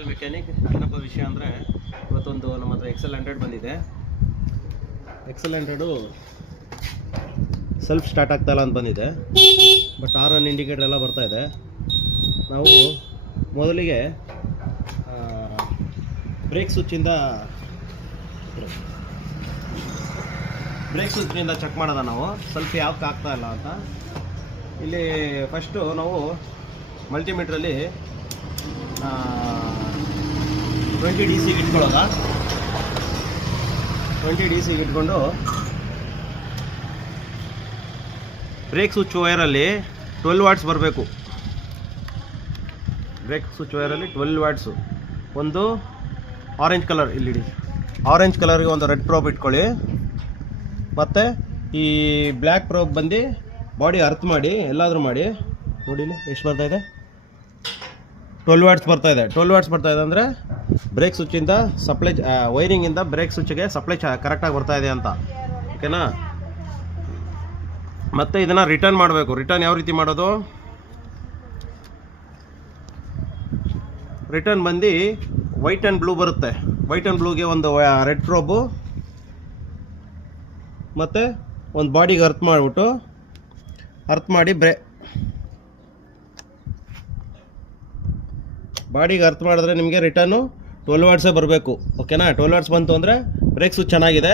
Royal mechanic. ಏನಪ್ಪ ವಿಷಯ ಅಂದರೆ ಇವತ್ತೊಂದು ನಮ್ಮ ಹತ್ರ XL100 ಬಂದಿದೆ. XL100 ಸೆಲ್ಫ್ ಸ್ಟಾರ್ಟ್ ಆಗ್ತಾಯಿಲ್ಲ ಅಂತ ಬಂದಿದೆ. ಬಟ್ ಆರನ್ ಇಂಡಿಕೇಟರ್ ಎಲ್ಲ ಬರ್ತಾ ಇದೆ. ನಾವು ಮೊದಲಿಗೆ ಬ್ರೇಕ್ ಸ್ವಿಚ್ಚಿಂದ ಚೆಕ್ ಮಾಡೋದ ನಾವು ಸ್ವಲ್ಪ ಯಾಕೆ ಆಗ್ತಾ ಇಲ್ಲ ಅಂತ. ಇಲ್ಲಿ ಫಸ್ಟು ನಾವು ಮಲ್ಟಿಮೀಟ್ರಲ್ಲಿ 20 DC ಇಟ್ಕೊಳ್ಳೋದ. 20 DC ಇಟ್ಕೊಂಡು ಬ್ರೇಕ್ ಸ್ವಿಚ್ ವೈರಲ್ಲಿ 12 ವಾಟ್ಸ್ ಬರಬೇಕು. ಬ್ರೇಕ್ ಸ್ವಿಚ್ ವೈರಲ್ಲಿ 12 ವಾಟ್ಸು. ಒಂದು ಆರೆಂಜ್ ಕಲರ್ ಇಲ್ಲಿ ಆರೆಂಜ್ ಕಲರ್ಗೆ ಒಂದು ರೆಡ್ ಪ್ರೋಬ್ ಇಟ್ಕೊಳ್ಳಿ. ಮತ್ತು ಈ ಬ್ಲ್ಯಾಕ್ ಪ್ರೋಬ್ ಬಂದು ಬಾಡಿ ಅರ್ತ್ ಮಾಡಿ ಎಲ್ಲಾದರೂ ಮಾಡಿ ನೋಡಿ ಎಷ್ಟು ಬರ್ತಾಯಿದೆ. 12 ವಾಟ್ಸ್ ಬರ್ತಾಯಿದೆ. 12 ವಾಟ್ಸ್ ಬರ್ತಾಯಿದೆ ಅಂದರೆ ಬ್ರೇಕ್ ಸ್ವಿಚ್ಚಿಂದ ಸಪ್ಲೈ ವೈರಿಂಗಿಂದ ಬ್ರೇಕ್ ಸ್ವಿಚ್ಗೆ ಸಪ್ಲೈ ಕರೆಕ್ಟಾಗಿ ಬರ್ತಾಯಿದೆ ಅಂತ. ಓಕೆನಾ. ಮತ್ತು ಇದನ್ನು ರಿಟರ್ನ್ ಮಾಡಬೇಕು. ರಿಟರ್ನ್ ಯಾವ ರೀತಿ ಮಾಡೋದು? ರಿಟರ್ನ್ ಬಂದು ವೈಟ್ ಆ್ಯಂಡ್ ಬ್ಲೂ ಬರುತ್ತೆ. ವೈಟ್ ಆ್ಯಂಡ್ ಬ್ಲೂಗೆ ಒಂದು ರೆಡ್ ಪ್ರೋಬು ಮತ್ತು ಒಂದು ಬಾಡಿಗೆ ಅರ್ತ್ ಮಾಡಿಬಿಟ್ಟು ಬಾಡಿಗೆ ಅರ್ತ್ ಮಾಡಿದ್ರೆ ನಿಮಗೆ ರಿಟರ್ನು 12 ವಾಟ್ಸೇ ಬರಬೇಕು. ಓಕೆನಾ. 12 ವಾಟ್ಸ್ ಬಂತು ಅಂದರೆ ಬ್ರೇಕ್ ಸ್ವಿಚ್ ಚೆನ್ನಾಗಿದೆ.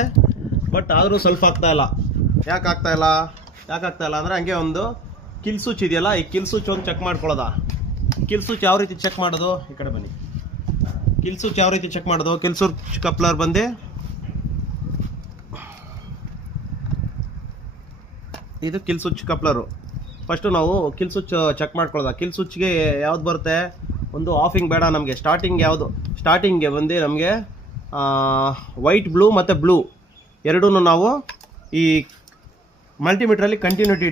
ಬಟ್ ಆದರೂ ಸ್ವಲ್ಪ ಆಗ್ತಾಯಿಲ್ಲ. ಯಾಕೆ ಆಗ್ತಾಯಿಲ್ಲ ಅಂದರೆ ಹಂಗೆ ಒಂದು ಕಿಲ್ ಸ್ವಿಚ್ ಇದೆಯಲ್ಲ, ಈ ಕಿಲ್ ಸ್ವಿಚ್ ಒಂದು ಚೆಕ್ ಮಾಡ್ಕೊಳ್ಳೋದ. ಕಿಲ್ ಸ್ವಿಚ್ ಯಾವ ರೀತಿ ಚೆಕ್ ಮಾಡೋದು? ಈ ಕಡೆ ಬನ್ನಿ. ಕಿಲ್ ಸ್ವಿಚ್ ಯಾವ ರೀತಿ ಚೆಕ್ ಮಾಡೋದು? ಕಿಲ್ ಸ್ವಿಚ್ ಕಪ್ಲರ್ ಬಂದು ಇದು ಕಿಲ್ ಸ್ವಿಚ್ ಕಪ್ಲರು. ಫಸ್ಟು ನಾವು ಕಿಲ್ ಸ್ವಿಚ್ ಚೆಕ್ ಮಾಡ್ಕೊಳ್ಳೋದ. ಕಿಲ್ ಸ್ವಿಚ್ಗೆ ಯಾವ್ದು ಬರುತ್ತೆ? ಒಂದು ಆಫಿಂಗ್ ಬೇಡ ನಮಗೆ. ಸ್ಟಾರ್ಟಿಂಗ್ಗೆ ಬಂದು ನಮಗೆ ವೈಟ್ ಬ್ಲೂ ಮತ್ತು ಬ್ಲೂ ಎರಡೂ ನಾವು ಈ ಮಲ್ಟಿಮೀಟ್ರಲ್ಲಿ ಕಂಟಿನ್ಯೂಟಿ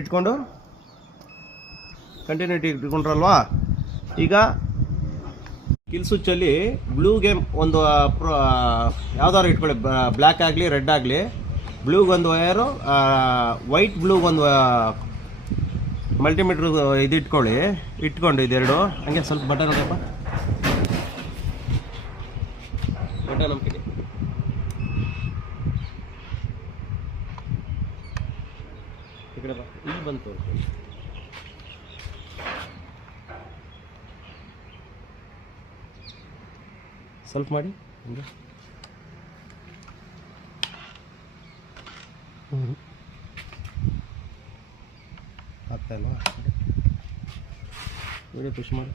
ಇಟ್ಕೊಂಡ್ರಲ್ವಾ. ಈಗ ಕಿಲ್ ಸ್ವಿಚ್ಚಲ್ಲಿ ಬ್ಲೂಗೆ ಒಂದು ಯಾವ್ದಾದ್ರು ಇಟ್ಕೊಳ್ಳಿ, ಬ್ಲ್ಯಾಕ್ ಆಗಲಿ ರೆಡ್ ಆಗಲಿ. ಬ್ಲೂಗೆ ಒಂದು ವಯರು, ವೈಟ್ ಬ್ಲೂಗೊಂದು ಮಲ್ಟಿಮೀಟ್ರ್ ಇದು ಇಟ್ಕೊಂಡು ಇದೆರಡು ಹಂಗೆ ಸ್ವಲ್ಪ ಬಟನ್ ಅದಪ್ಪ, ಬಟನ್ ನಂಬಿಕೆ ಈ ಕಡೆ ಬಾ. ಇಲ್ಲಿ ಬಂತು ಸ್ವಲ್ಪ ಮಾಡಿ ಹಂಗೆ. ಆಗ್ತಾ ಇಲ್ವಾ? ವಿಡಿಯೋ ಪುಷ್ ಮಾಡಿ.